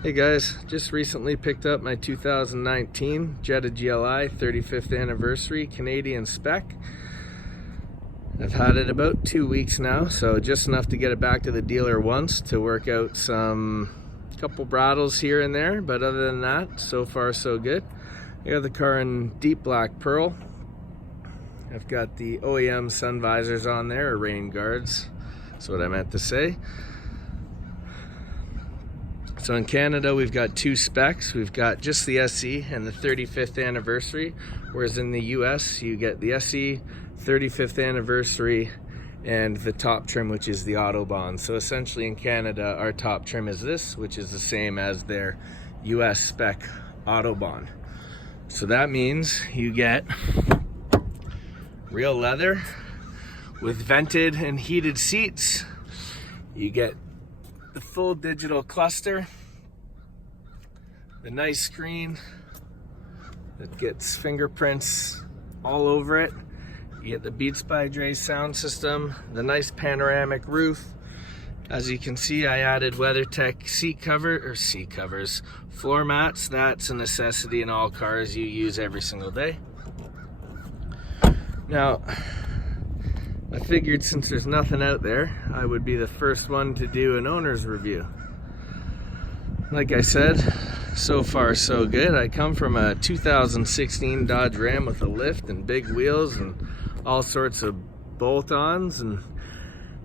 Hey guys, just recently picked up my 2019 Jetta GLI 35th anniversary Canadian spec. I've had it about 2 weeks now, so just enough to get it back to the dealer once to work out some couple brattles here and there, but other than that, so far so good. I got the car in deep black pearl. I've got the OEM sun visors on there, or rain guards, that's what I meant to say. So in Canada, we've got two specs. We've got just the SE and the 35th anniversary, whereas in the US, you get the SE, 35th anniversary, and the top trim, which is the Autobahn. So essentially in Canada, our top trim is this, which is the same as their US spec Autobahn. So that means you get real leather with vented and heated seats. You get the full digital cluster, the nice screen that gets fingerprints all over it. You get the Beats by Dre sound system, the nice panoramic roof. As you can see, I added WeatherTech seat covers, floor mats. That's a necessity in all cars you use every single day. Now, I figured since there's nothing out there, I would be the first one to do an owner's review. Like I said, so far so good. I come from a 2016 Dodge Ram with a lift and big wheels and all sorts of bolt-ons, and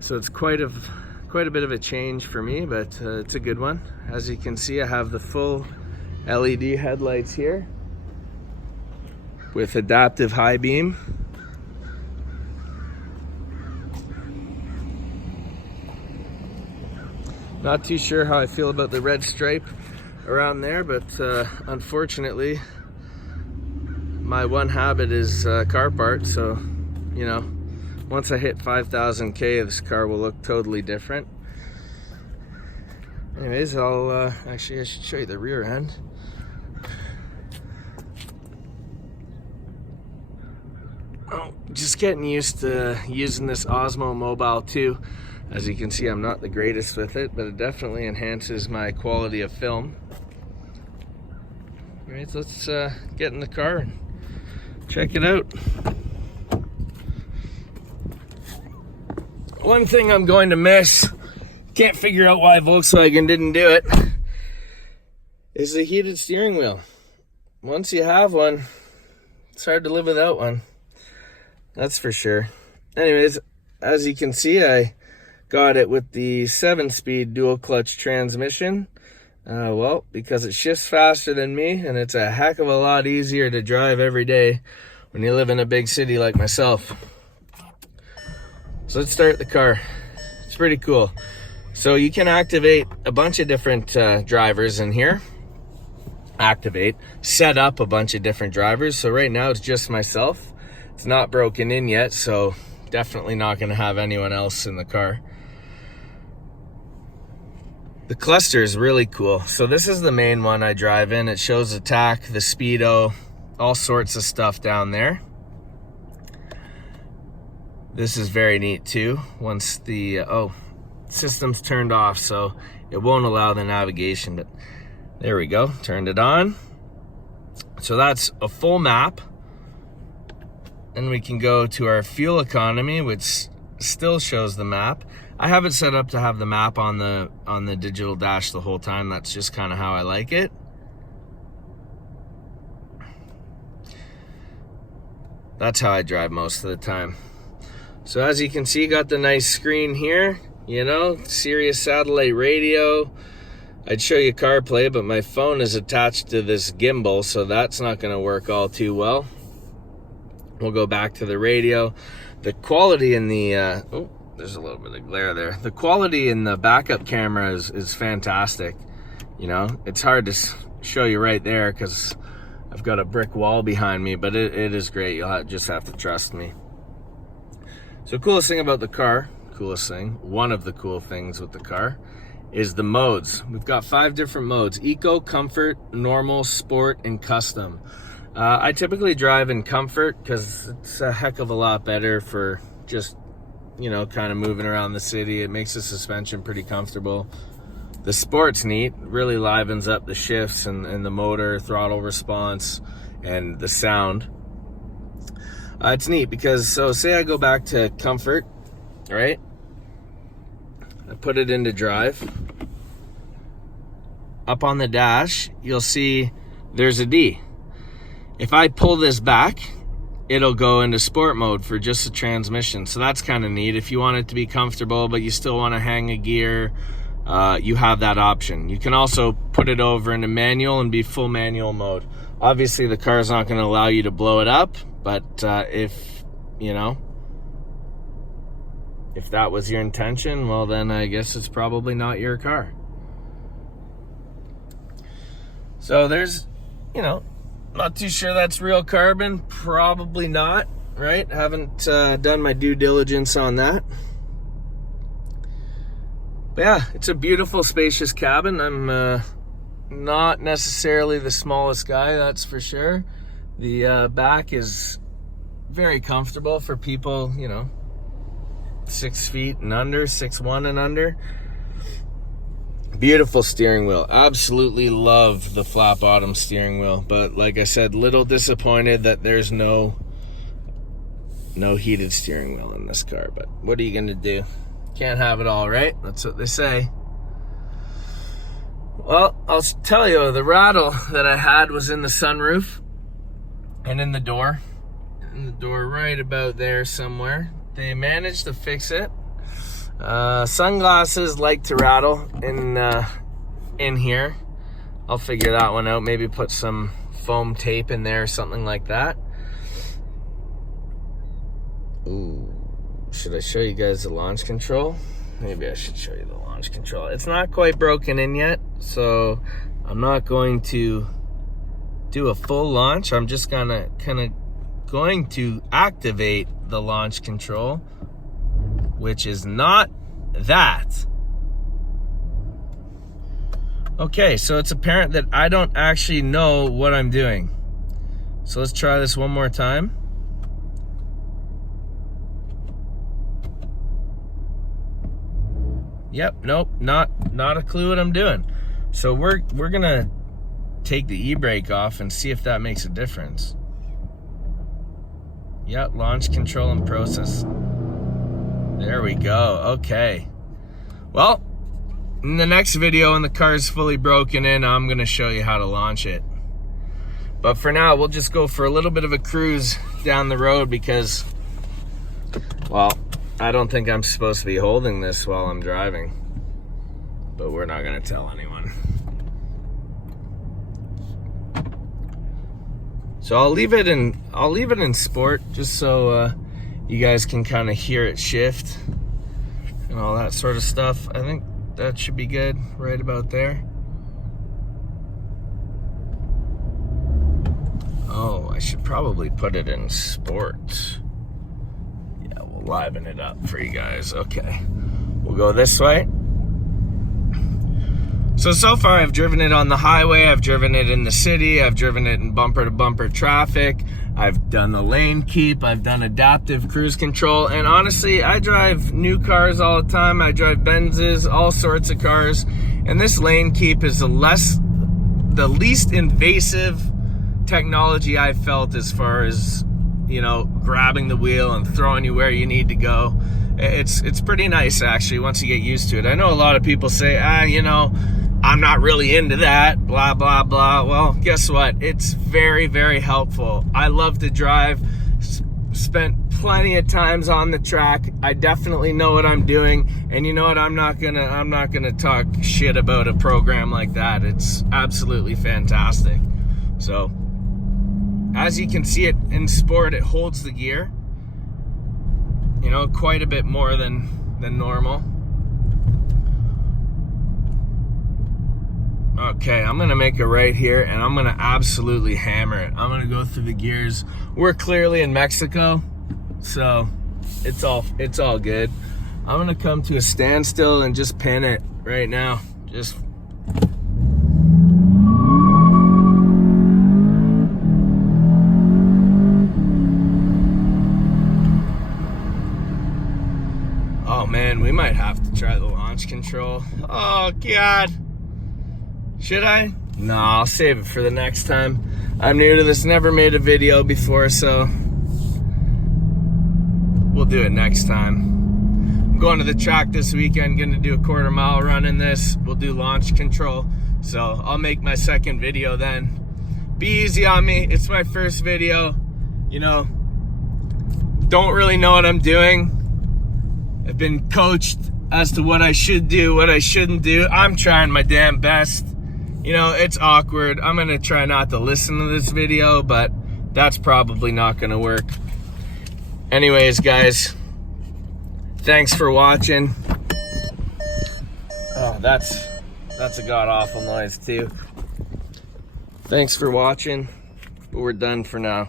so it's quite a bit of a change for me, but it's a good one. As you can see, I have the full LED headlights here with adaptive high beam. Not too sure how I feel about the red stripe around there, but unfortunately, my one habit is car parts, so, you know, once I hit 5,000K, this car will look totally different. Anyways, actually, I should show you the rear end. Oh, just getting used to using this Osmo Mobile 2. As you can see, I'm not the greatest with it, but it definitely enhances my quality of film. All right, so let's get in the car and check it out. One thing I'm going to miss, can't figure out why Volkswagen didn't do it, is the heated steering wheel. Once you have one, it's hard to live without one. That's for sure. Anyways, as you can see, I got it with the 7-speed dual clutch transmission. Well, because it shifts faster than me, and it's a heck of a lot easier to drive every day when you live in a big city like myself. So let's start the car. It's pretty cool. So you can activate a bunch of different drivers in here. Set up a bunch of different drivers. So right now it's just myself. It's not broken in yet, so definitely not going to have anyone else in the car. The cluster is really cool. So this is the main one I drive in. It shows the tach, the speedo, all sorts of stuff down there. This is very neat too. Once the system's turned off, so it won't allow the navigation, but there we go, turned it on. So that's a full map. And we can go to our fuel economy, which still shows the map. I have it set up to have the map on the digital dash the whole time. That's just kind of how I like it. That's how I drive most of the time. So as you can see, got the nice screen here, you know, Sirius satellite radio. I'd show you CarPlay, but my phone is attached to this gimbal, so that's not going to work all too well. We'll go back to the radio. The quality in the there's a little bit of glare there. The quality in the backup camera is fantastic. You know, it's hard to show you right there because I've got a brick wall behind me, but it is great. You'll just have to trust me. So coolest thing about the car, one of the cool things with the car, is the modes. We've got 5 different modes: Eco, Comfort, Normal, Sport, and Custom. I typically drive in Comfort because it's a heck of a lot better for just, you know, kind of moving around the city. It makes the suspension pretty comfortable. The Sport's neat, really livens up the shifts and the motor, throttle response, and the sound. It's neat because, so say I go back to comfort, right? I put it into drive. Up on the dash, you'll see there's a D. If I pull this back, it'll go into sport mode for just the transmission. So that's kind of neat. If you want it to be comfortable, but you still want to hang a gear, you have that option. You can also put it over into manual and be full manual mode. Obviously, the car is not going to allow you to blow it up, but if, you know, if that was your intention, well, then I guess it's probably not your car. So there's, you know, not too sure that's real carbon. Probably not, right? Haven't done my due diligence on that. But yeah, it's a beautiful, spacious cabin. I'm not necessarily the smallest guy, that's for sure. The back is very comfortable for people, you know, 6 feet and under, 6'1" and under. Beautiful steering wheel. Absolutely love the flat bottom steering wheel. But like I said, little disappointed that there's no heated steering wheel in this car. But what are you gonna do? Can't have it all, right? That's what they say. Well, I'll tell you, the rattle that I had was in the sunroof and in the door. In the door right about there somewhere. They managed to fix it. Sunglasses like to rattle in here. I'll figure that one out. Maybe put some foam tape in there or something like that. Ooh, should I show you guys the launch control? Maybe I should show you the launch control. It's not quite broken in yet, so I'm not going to do a full launch. I'm just gonna going to activate the launch control, which is not that. Okay, so it's apparent that I don't actually know what I'm doing. So let's try this one more time. Yep, nope, not a clue what I'm doing. So we're gonna take the e-brake off and see if that makes a difference. Yep, launch control and process. There we go. Okay. Well, in the next video, when the car is fully broken in, I'm going to show you how to launch it. But for now, we'll just go for a little bit of a cruise down the road because, well, I don't think I'm supposed to be holding this while I'm driving. But we're not going to tell anyone. So I'll leave it in sport just so you guys can kind of hear it shift and all that sort of stuff. I think that should be good right about there. Oh, I should probably put it in sport. Yeah, we'll liven it up for you guys. Okay, we'll go this way. So far I've driven it on the highway, I've driven it in the city, I've driven it in bumper-to-bumper traffic, I've done the lane keep, I've done adaptive cruise control, and honestly, I drive new cars all the time. I drive Benzes, all sorts of cars, and this lane keep is the least invasive technology I've felt as far as, you know, grabbing the wheel and throwing you where you need to go. It's pretty nice, actually, once you get used to it. I know a lot of people say, you know, I'm not really into that, blah, blah, blah. Well, guess what? It's very, very helpful. I love to drive, spent plenty of times on the track. I definitely know what I'm doing. And you know what? I'm not gonna talk shit about a program like that. It's absolutely fantastic. So, as you can see it in sport, it holds the gear, you know, quite a bit more than normal. Okay, I'm gonna make a right here and I'm gonna absolutely hammer it. I'm gonna go through the gears. We're clearly in Mexico, so it's all good. I'm gonna come to a standstill and just pin it right now. Just oh man, we might have to try the launch. launch control. Oh God. Should I? No, I'll save it for the next time. I'm new to this, never made a video before, so we'll do it next time. I'm going to the track this weekend, gonna do a 1/4 mile run in this. We'll do launch control, so I'll make my second video then. Be easy on me, it's my first video. You know, don't really know what I'm doing. I've been coached as to what I should do, what I shouldn't do. I'm trying my damn best. You know, it's awkward. I'm gonna try not to listen to this video, but that's probably not gonna work. Anyways, guys, thanks for watching. Oh, that's a god-awful noise too. Thanks for watching, but we're done for now.